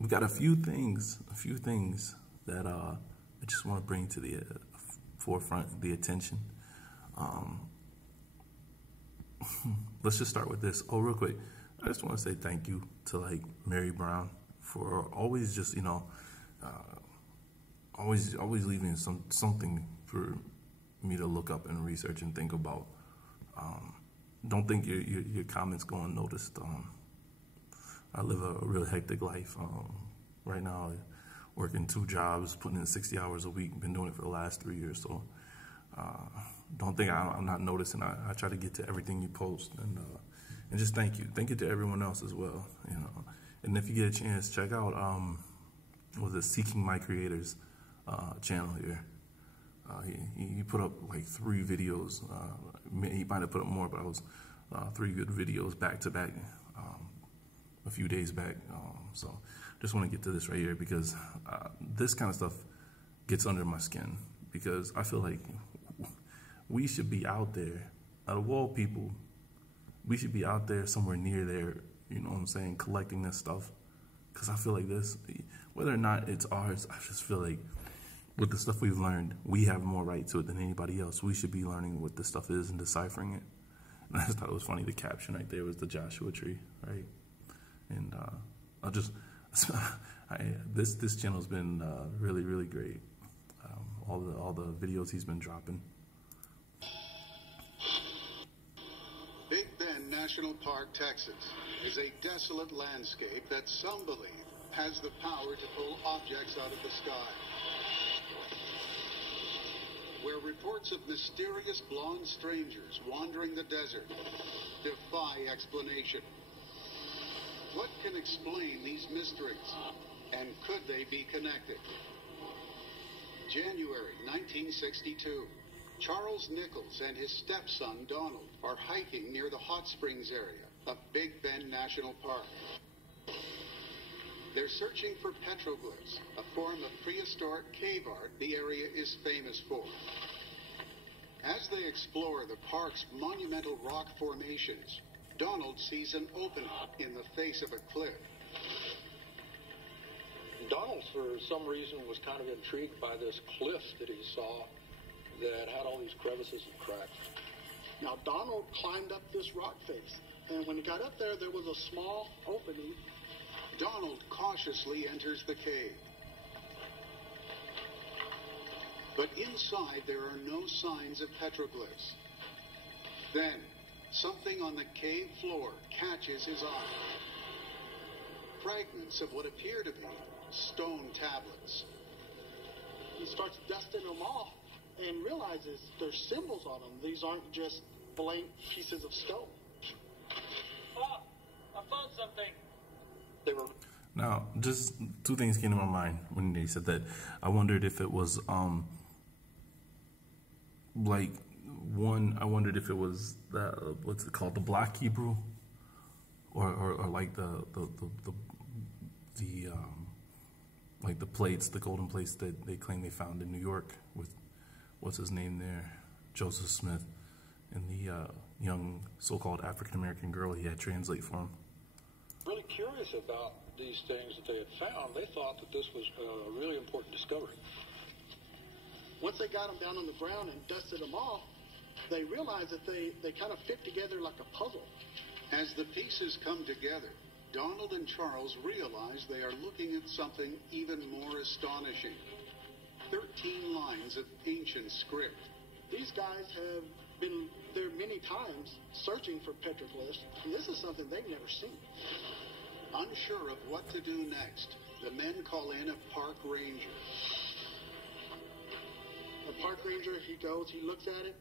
We got a few things that I just want to bring to the forefront, the attention. Let's just start with this. Oh, real quick, I just want to say thank you to like Mary Brown for always just always leaving something for me to look up and research and think about. Don't think your comments go unnoticed. I live a real hectic life. Right now, working 2 jobs, putting in 60 hours a week. Been doing it for the last 3 years. So don't think I'm not noticing. I try to get to everything you post, and just thank you. Thank you to everyone else as well. And if you get a chance, check out was it Seeking My Creators channel here. He put up like 3 videos. He might have put up more, but I was 3 good videos back to back a few days back. So just want to get to this right here because this kind of stuff gets under my skin, because I feel like we should be out there, out of all people, we should be out there somewhere near there, you know what I'm saying, collecting this stuff. Because I feel like this, whether or not it's ours, I just feel like with the stuff we've learned, we have more right to it than anybody else. We should be learning what this stuff is and deciphering it. And I just thought it was funny, the caption right there was the Joshua tree, right? And I'll just, this channel's been really, really great. All the videos he's been dropping. Big Bend National Park, Texas, is a desolate landscape that some believe has the power to pull objects out of the sky. Where reports of mysterious blonde strangers wandering the desert defy explanation. What can explain these mysteries, and could they be connected? January 1962. Charles Nichols and his stepson Donald are hiking near the Hot Springs area of Big Bend National Park. They're searching for petroglyphs, a form of prehistoric cave art the area is famous for. As they explore the park's monumental rock formations, Donald sees an opening in the face of a cliff. Donald, for some reason, was kind of intrigued by this cliff that he saw that had all these crevices and cracks. Now, Donald climbed up this rock face, and when he got up there, there was a small opening. Donald cautiously enters the cave. But inside, there are no signs of petroglyphs. Then, something on the cave floor catches his eye. Fragments of what appear to be stone tablets. He starts dusting them off and realizes there's symbols on them. These aren't just blank pieces of stone. Oh, I found something. They were... Now, just 2 things came to my mind when they said that. I wondered if it was, like, one, I wondered if it was, what's it called, the Black Hebrew? Or like like the plates, the golden plates that they claim they found in New York with, what's his name there, Joseph Smith, and the young so-called African-American girl he had translate for him. Really curious about these things that they had found. They thought that this was a really important discovery. Once they got them down on the ground and dusted them off, they realized that they kind of fit together like a puzzle. As the pieces come together, Donald and Charles realize they are looking at something even more astonishing. 13 lines of ancient script. These guys have been there many times searching for petroglyphs, and this is something they've never seen. Unsure of what to do next, the men call in a park ranger. The park ranger, he goes, he looks at it.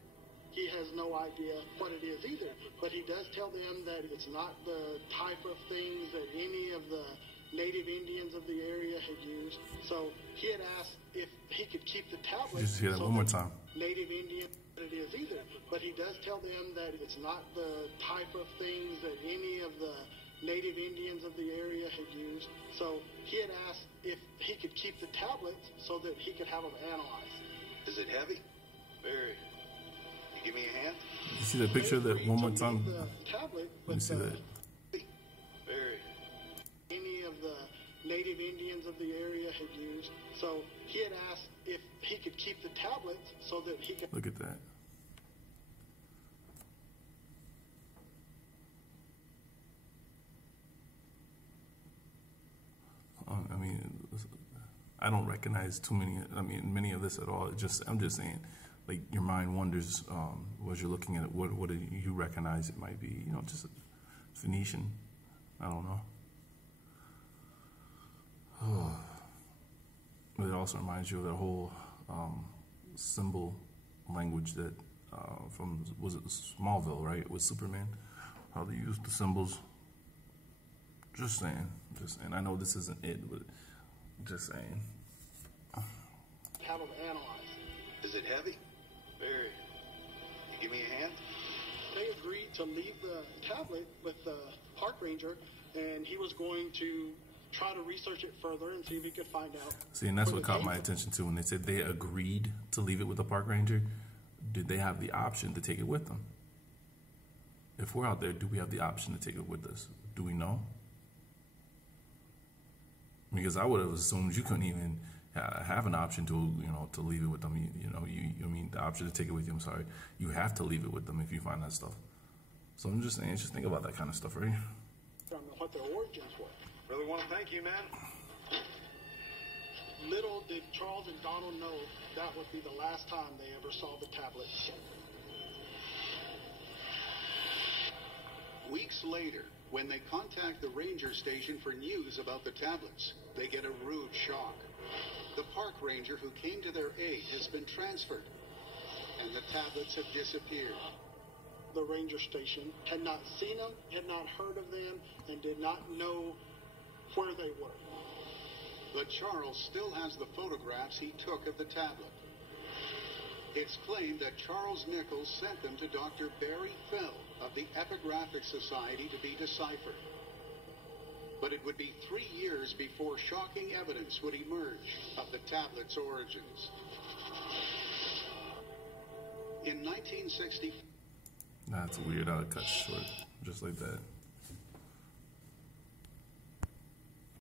He has no idea what it is either, but he does tell them that it's not the type of things that any of the native Indians of the area had used. So he had asked if he could keep the tablets. Just hear that one more time. Native Indian it is either, but he does tell them that it's not the type of things that any of the native Indians of the area had used. So he had asked if he could keep the tablets so that he could have them analyzed. Is it heavy? Very. You give me a hand? You see that picture of that one more time? The tablet Let me see that. Very. native Indians of the area had used. So he had asked if he could keep the tablets so that he could... Look at that. I mean, I don't recognize many of this at all. I'm just saying, like, your mind wanders as you're looking at it. What do you recognize it might be? You know, just Phoenician. I don't know. But it also reminds you of that whole symbol language that was it Smallville, right? With Superman, how they used the symbols. Just saying. I know this isn't it, but just saying. Have them analyzed. Is it heavy? Very. You give me a hand? They agreed to leave the tablet with the park ranger, and he was going to try to research it further and see if he could find out. See, and that's what caught my attention too. When they said they agreed to leave it with the park ranger, did they have the option to take it with them? If we're out there, do we have the option to take it with us? Do we know? Because I would have assumed you couldn't even have an option to leave it with them. The option to take it with you. I'm sorry, you have to leave it with them if you find that stuff. So I'm just saying, just think about that kind of stuff, right? I don't know what their origins were. Really want to thank you, man. Little did Charles and Donald know that would be the last time they ever saw the tablet. Weeks later, when they contact the ranger station for news about the tablets, they get a rude shock. The park ranger who came to their aid has been transferred, and the tablets have disappeared. The ranger station had not seen them, had not heard of them, and did not know where they were. But Charles still has the photographs he took of the tablet. It's claimed that Charles Nichols sent them to Dr. Barry Fell of the Epigraphic Society to be deciphered. But it would be 3 years before shocking evidence would emerge of the tablet's origins. In 1960... That's weird how it cuts short, just like that.